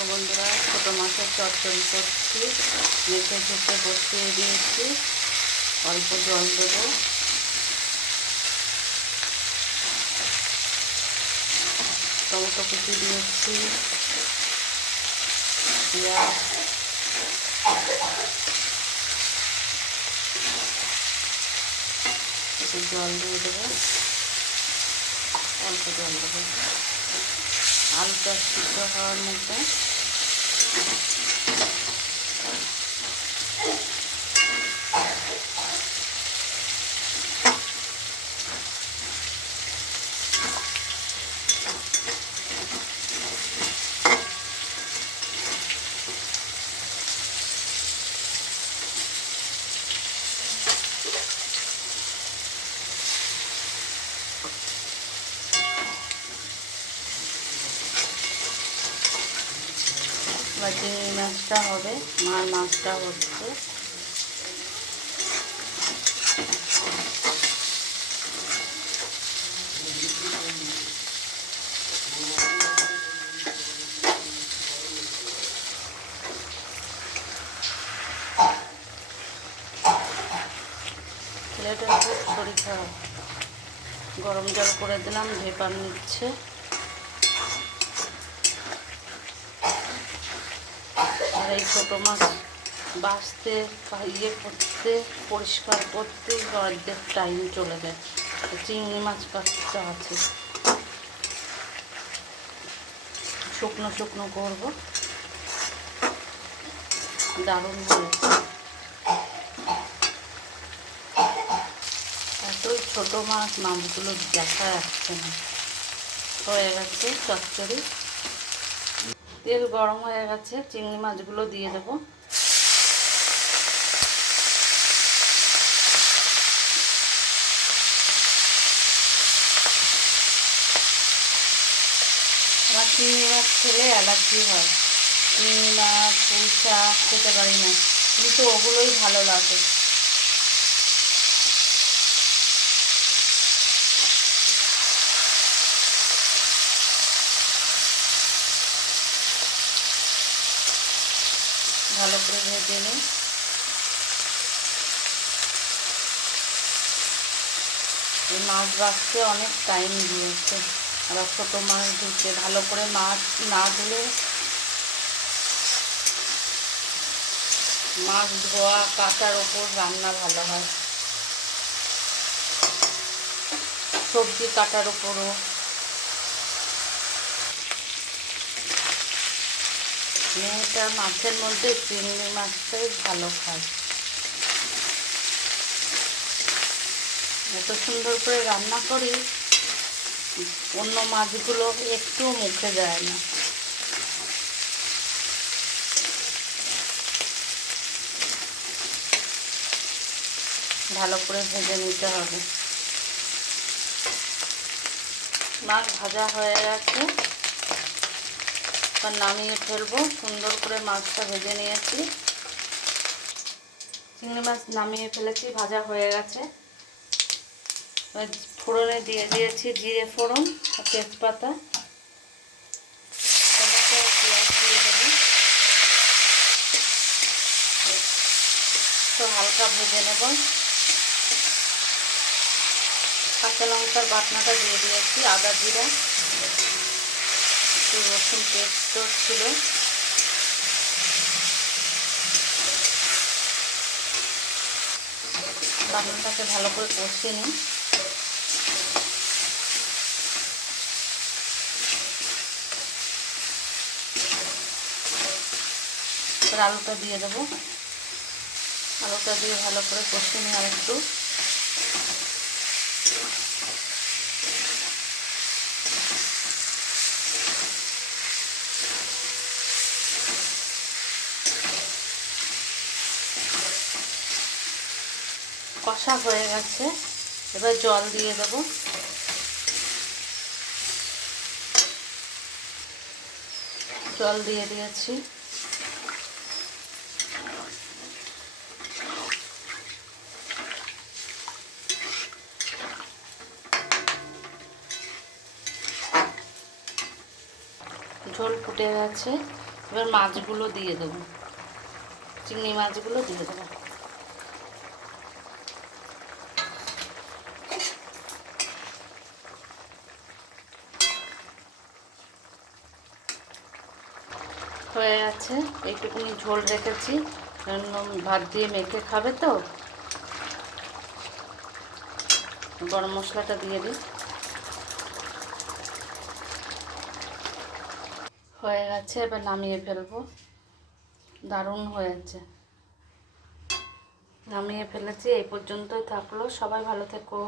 দেখো বন্ধুরা, ছোটো মাছের চচ্চড়ি করছি। মেখে ঝুঁকে বসিয়ে দিয়েছি, অল্প জল দেবো। টমেটো কুচি দিয়েছি, পেঁয়াজ, একটু জল দিয়ে দেবো, অল্প জল দেবো। আলুটা সিদ্ধ হওয়ার মধ্যে চিংড়ি মাছটা হবে, মাছটা হচ্ছে। ছেলেটা খুব শরীর খারাপ, গরম জল করে দিলাম, ঢেপার নিচ্ছে। আর এই ছোটো মাছ বাছতে করতে, পরিষ্কার করতে অর্ধেক টাইম চলে যায়। চিংড়ি মাছ কাটতে আছে, শুকনো শুকনো করবো, দারুণ হয়েছে। এতই ছোটো মাছগুলো দেখা যাচ্ছে না। হয়ে গেছে চচ্চড়ি, তেল গরম হয়ে গেছে, চিংড়ি মাছগুলো দিয়ে দেবো। আমার চিংড়ি মাছ খেলে অ্যালার্জি হয়, চিংড়ি মাছ, পুঁই শাক খেতে পারি না, কিন্তু ওগুলোই ভালো লাগে। ভালো করে ভেজে নিই। এই মাছ ভাজতে অনেক টাইম দিয়েছে, আবার ছোটো মাছ ধুতে, ভালো করে মাছ না ধুলে মাছ ধোয়া কাটার ওপর রান্না ভালো হয়, সবজি কাটার ওপরও। মেয়েটা মাছের মধ্যে চিংড়ি মাছটাই ভালো খায়। এত সুন্দর করে রান্না করি, অন্য মাছগুলো একটুও মুখে যায় না। ভালো করে ভেজে নিতে হবে। মাছ ভাজা হয়ে গেছে, আর নামিয়ে ফেলবো। সুন্দর করে মাছটা ভেজে নিয়েছি, চিংড়ি মাছ নামিয়ে ফেলেছি, ভাজা হয়ে গেছে। ফোড়নে দিয়ে দিয়েছি জিরে ফোড়ন আর তেজপাতা, টমেটো আর পেঁয়াজ দিয়ে দেবো। তো হালকা ভেজে নেব। কাঁচা লঙ্কার বাটনাটা দিয়ে দিয়েছি, আদা জিরা, একটু রসুন পেস্টও ছিল। বাটনাটাকে ভালো করে কষিয়ে নিই। এবার আলুটা দিয়ে দেবো, আলুটা দিয়ে ভালো করে কষিয়ে নিই আর একটু। কষা হয়ে গেছে, এবার জল দিয়ে দেবো। জল দিয়ে দিয়েছি। ঝোল ফুটে গেছে, এবার মাছগুলো দিয়ে দেবো, চিংড়ি মাছগুলো দিয়ে দেবো। হয়ে গেছে, এইটুকুনি ঝোল রেখেছি, ভাত দিয়ে মেখে খাবে তো। গরম মশলাটা দিয়ে দিই। হয়ে গেছে, এবার নামিয়ে ফেলবো। দারুণ হয়েছে, নামিয়ে ফেলেছি। এই পর্যন্তই থাকলো, সবাই ভালো থেকো।